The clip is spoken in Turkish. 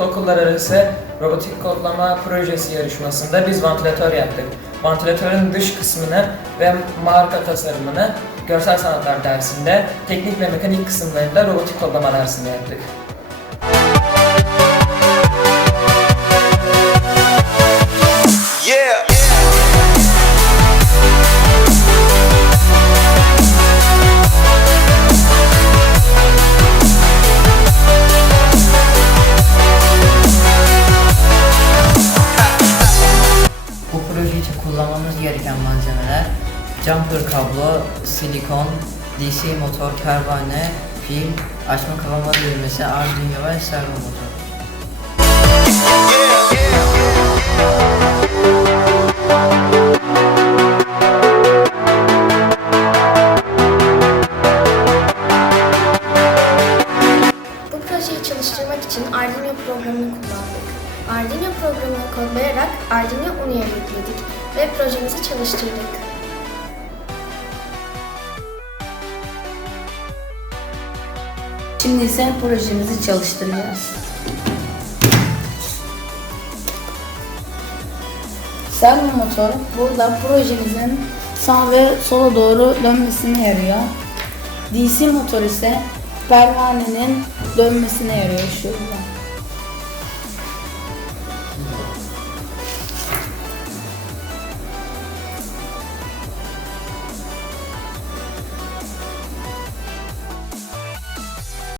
Uluslararası Robotik Kodlama Projesi yarışmasında biz vantilatör yaptık. Vantilatörün dış kısmını ve marka tasarımını görsel sanatlar dersinde, teknik ve mekanik kısımlarını da robotik kodlama dersinde yaptık. Kullanmamız gereken malzemeler jumper kablo, silikon, DC motor, pervane, pil, açma kapama düğmesi, Arduino ve servo motor. Bu projeyi çalıştırmak için Arduino programını kullandık. Arduino programını kodlayarak Arduino Uno'ya yükledik ve projemizi çalıştırdık. Şimdi ise projemizi çalıştıracağız. Servo motor burada projemizin sağ ve sola doğru dönmesine yarıyor. DC motor ise pervanenin dönmesine yarıyor şurada.